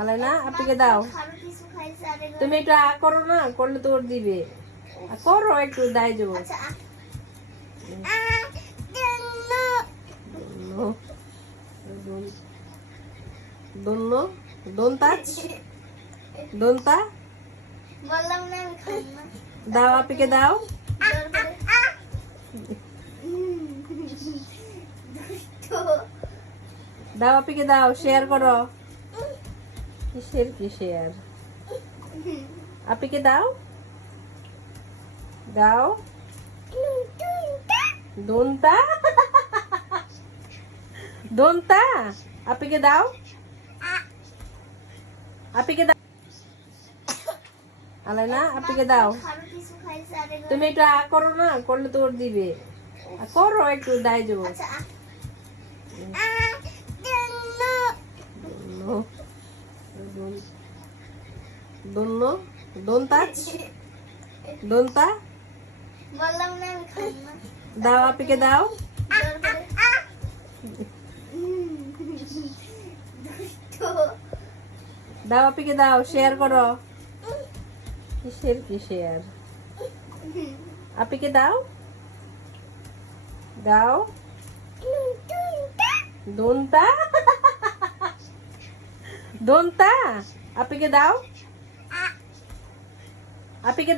আলাই না আপিকে দাও। তুমি একটু আ করো না করলে তো ওর দিবে। করো একটু দাই যাব। দন্য দন্তাজ দন্তা বললাম না দাও আপিকে দাও। দাও আপিকে দাও শেয়ার করো। কিসের কি শেয়ার আপিকে দাও। দাও। দন্তা? দন্তা? আপিকে দাও। আপিকে দাও। আলাই না আপিকে দাও। তুমি একটু আ করো না করলে তো ওর দিবে। করো একটু দাই যাব আচ্ছা আ- আ, দুন্ন। দন্য দন্তাজ, দন্তা। বললাম না আমি দাও আপিকে দাও। দাও আপিকে দাও শেয়ার করো। কিসের কি শেয়ার আপিকে দাও। দাও। দন্তা? দন্তা? আপিকে দাও। আপিকে দাও